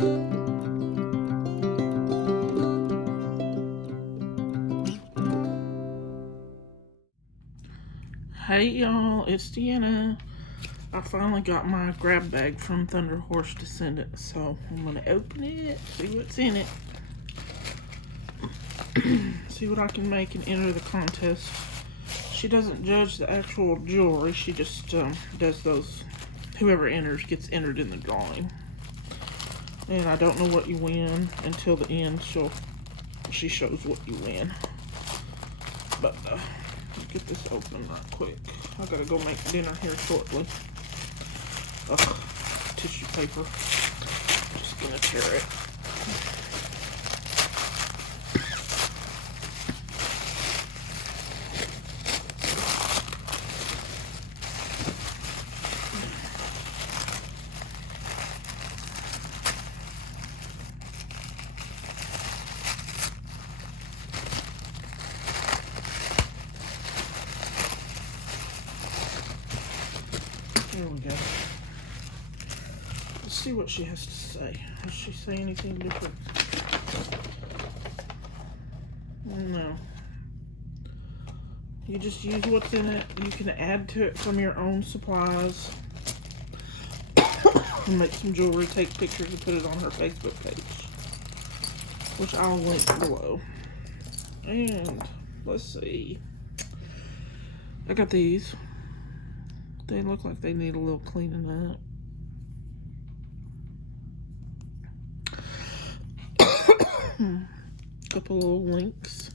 Hey y'all, it's Deanna. I finally got my grab bag from Thunderhorse Descendant, so I'm gonna open it, see what's in it, see what I can make and enter the contest. She doesn't judge the actual jewelry, she just does those, whoever enters gets entered in the drawing. And I don't know what you win until the end, she shows what you win. But let's get this open right quick. I gotta go make dinner here shortly. Ugh, tissue paper. Just gonna tear it. There we go. Let's see what she has to say. Does she say anything different? No. You just use what's in it. You can add to it from your own supplies. And make some jewelry, take pictures, and put it on her Facebook page, which I'll link below. And let's see. I got these. They look like they need a little cleaning up. Couple little links.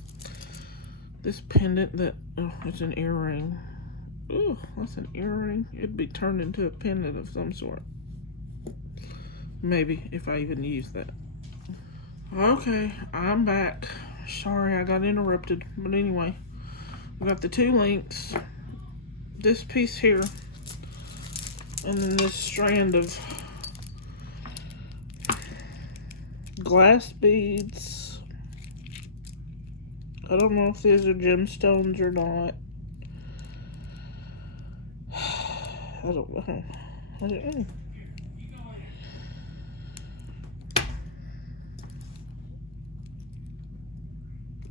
This pendant that, oh, it's an earring. Oh, that's an earring. It'd be turned into a pendant of some sort. Maybe, if I even use that. Okay, I'm back. Sorry, I got interrupted. But anyway, we got the two links. This piece here. And then this strand of glass beads. I don't know if these are gemstones or not. I don't know.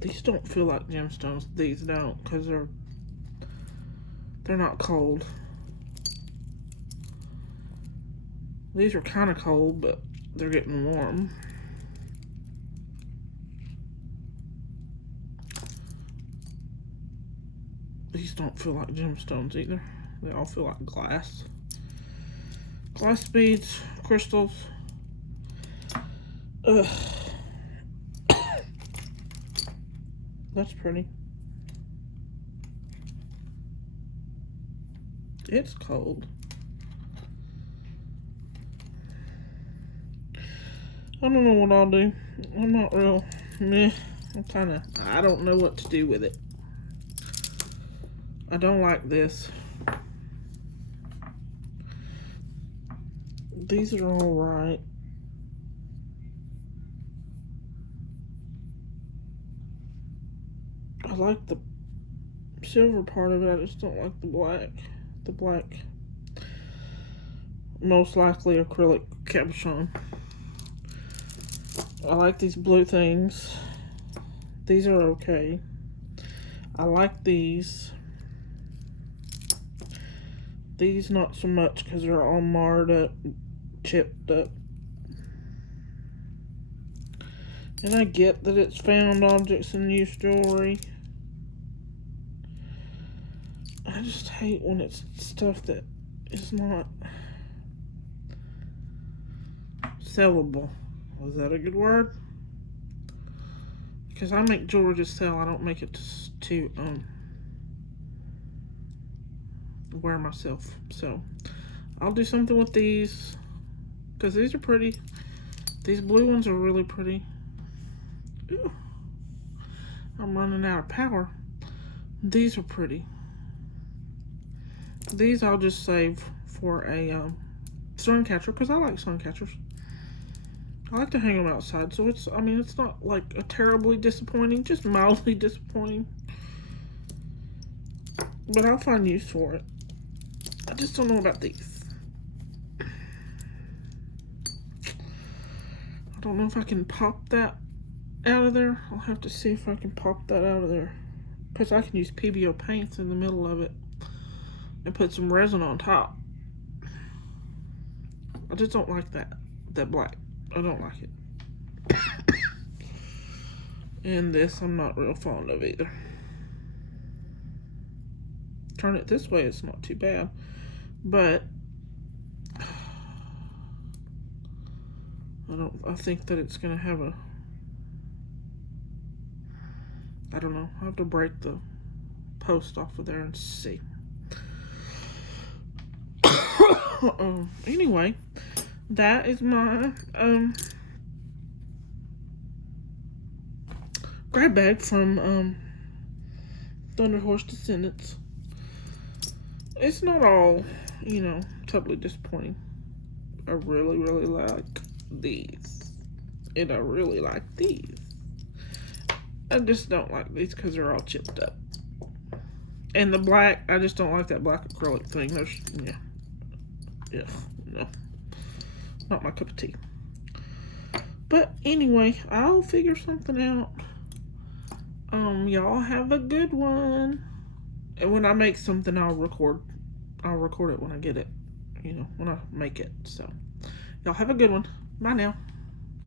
These don't feel like gemstones. These don't, because they're not cold. These are kind of cold, but they're getting warm. These don't feel like gemstones either. They all feel like glass. Glass beads, crystals. Ugh. That's pretty. It's cold. I don't know what I'll do. I'm not real meh. I don't know what to do with it. I don't like this. These are all right. I like the silver part of it. I just don't like the black. The black, most likely acrylic cabochon. I like these blue things. These are okay. I like these. These not so much because they're all marred up, chipped up. And I get that it's found objects and used jewelry. I just hate when it's stuff that is not sellable. Was that a good word? Because I make jewelry to sell. I don't make it to wear myself. So I'll do something with these because these are pretty. These blue ones are really pretty. Ooh. I'm running out of power. These are pretty. These I'll just save for a sun catcher because I like sun catchers. I like to hang them outside, so it's not like a terribly disappointing, just mildly disappointing. But I'll find use for it. I just don't know about these. Don't know if I can pop that out of there. I'll have to see if I can pop that out of there. Because I can use PBO paints in the middle of it and put some resin on top. I just don't like that black. I don't like it. And this I'm not real fond of either. Turn it this way, it's not too bad. But I think that it's gonna have a, I don't know, I'll have to break the post off of there and see. Anyway, that is my grab bag from Thunderhorse Descendants. It's not all, you know, totally disappointing. I really, really like these. And I really like these. I just don't like these because they're all chipped up. And the black, I just don't like that black acrylic thing. There's, yeah, no. Not my cup of tea. But anyway, I'll figure something out. Y'all have a good one. And when I make something, I'll record it when I get it. You know, when I make it. So, y'all have a good one. Bye now.